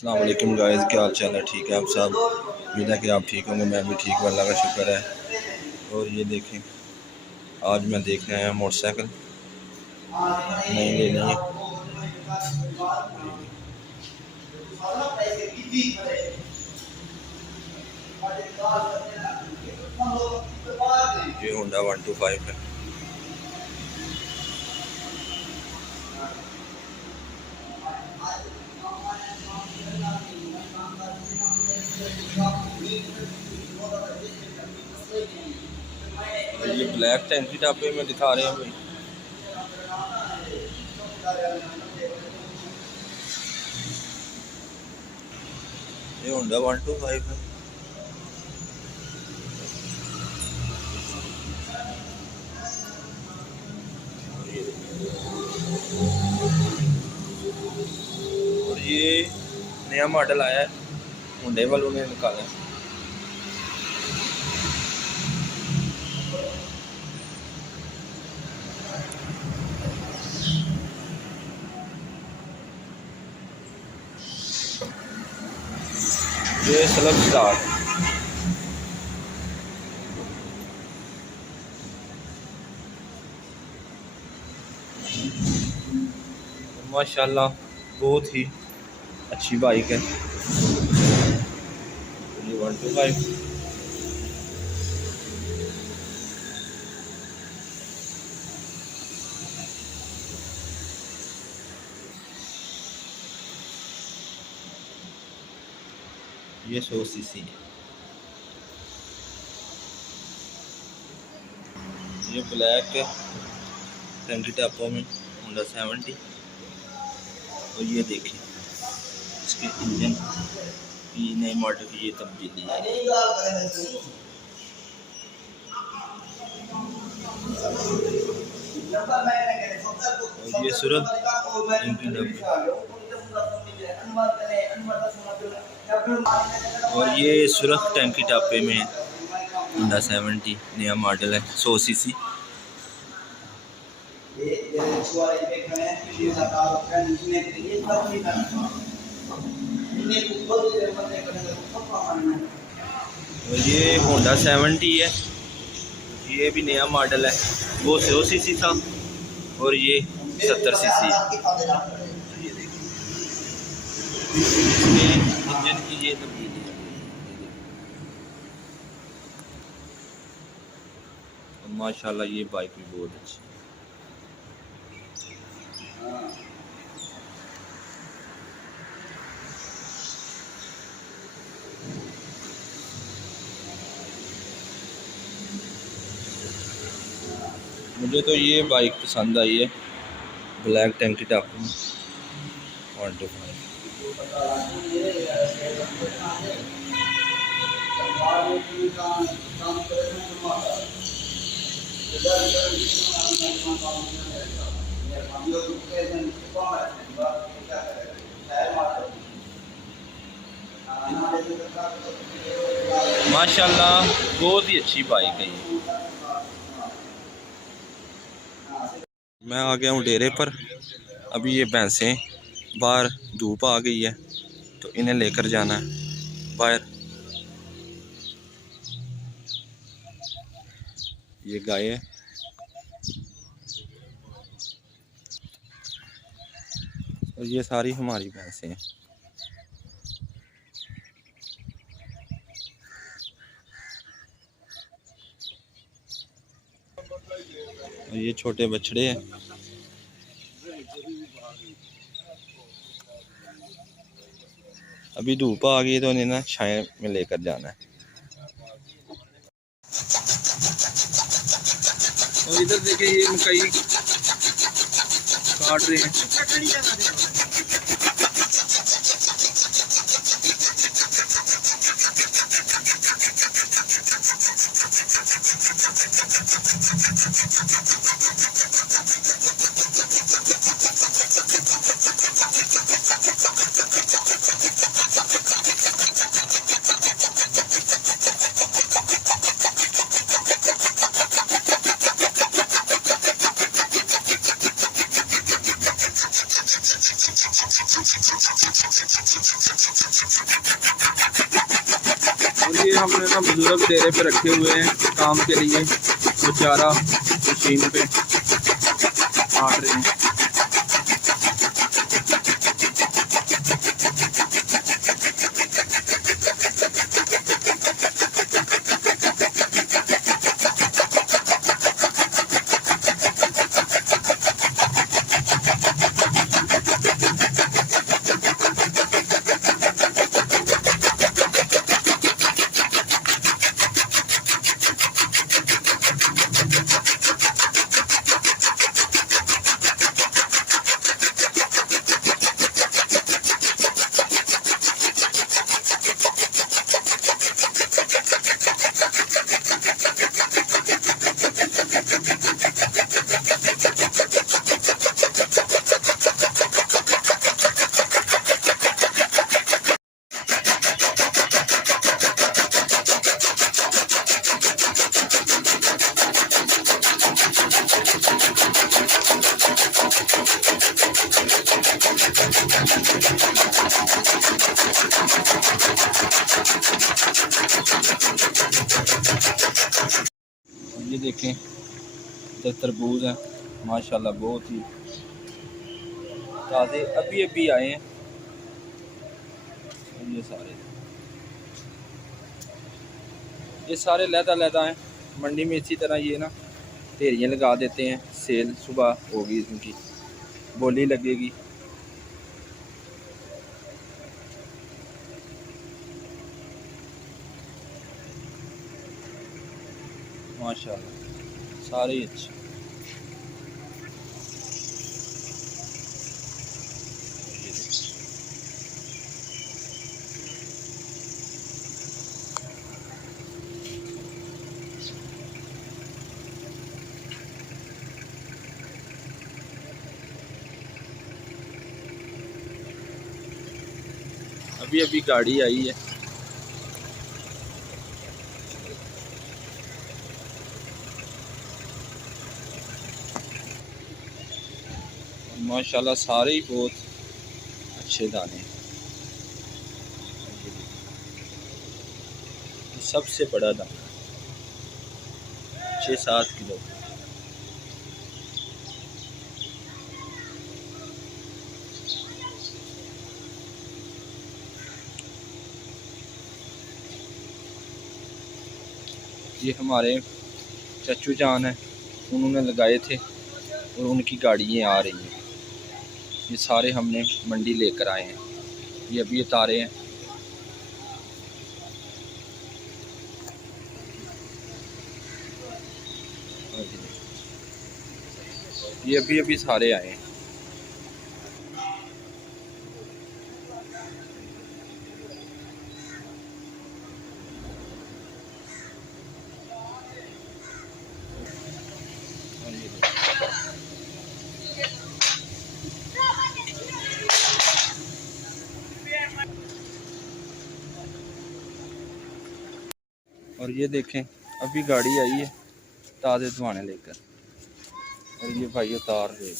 अस्सलाम वालेकुम गाइस, क्या हाल चाल है? ठीक है आप सब? उम्मीद है कि आप ठीक होंगे। मैं भी ठीक हूँ, अल्लाह का शुक्र है। और ये देखें, आज मैं देखने आया मोटरसाइकिल नहीं लेनी है। ये होंडा 125 है। ये ब्लैक टैंकी टापे में दिखा रहे हैं भाई। ये होंडा 125 है। और ये नया मॉडल आया है, होंडे वालों ने निकाला है। ये स्लब स्टार्ट माशाल्लाह बहुत ही अच्छी बाइक है। ये 125 ये 100 सीसी है। ये ब्लैक टैंकी टापों में होंडा 70। और ये देखिए इसके इंजन की नए मॉडल की ये तब्दीली है। और ये सुरख टैंकी डब्बे। और ये सुरख टैंकी टापे में होंडा 70 नया मॉडल है, 100 सीसी। और ये होंडा 70 है, ये भी नया मॉडल है। वो 100 सीसी था और ये 70 सीसी है। ये देखिए इंजन की ये तब्दीली है। माशाल्लाह ये बाइक भी बहुत अच्छी है। मुझे तो ये बाइक पसंद आई है, ब्लैक टैंकी टाप 125। माशाल्लाह बहुत ही अच्छी बाइक है ये। मैं आ गया हूँ डेरे पर। अभी ये भैंसें बाहर, धूप आ गई है तो इन्हें लेकर जाना है बाहर। ये गाय है। और ये सारी हमारी भैंसें हैं। और ये छोटे बछड़े हैं। अभी धूप आ गई तो इन्हें ना छाया में लेकर जाना है। और इधर देखिए ये मकई काट रहे हैं। और ये हमने ना बुजुर्ग डेरे पे रखे हुए हैं काम के लिए, वो चारा मशीन पे काट रहे हैं। ये देखें इधर तरबूज है माशाल्लाह, बहुत ही ताज़े अभी अभी आए हैं। ये सारे लहदा हैं। मंडी में इसी तरह ये ना ढेरियाँ लगा देते हैं। सेल सुबह होगी, इनकी बोली लगेगी। माशाल्लाह सारे ही अच्छे। अभी अभी गाड़ी आई है। माशाल्लाह सारे ही बहुत अच्छे दाने हैं। सबसे बड़ा दाना 6-7 किलो। ये हमारे चच्चू जान है, उन्होंने लगाए थे और उनकी गाड़ियाँ आ रही हैं। ये सारे हमने मंडी लेकर आए हैं। ये अभी उतारे हैं। ये अभी अभी सारे आए हैं। और ये देखें अभी गाड़ी आई है ताज़े धुआने लेकर, और ये भाई उतार रहे।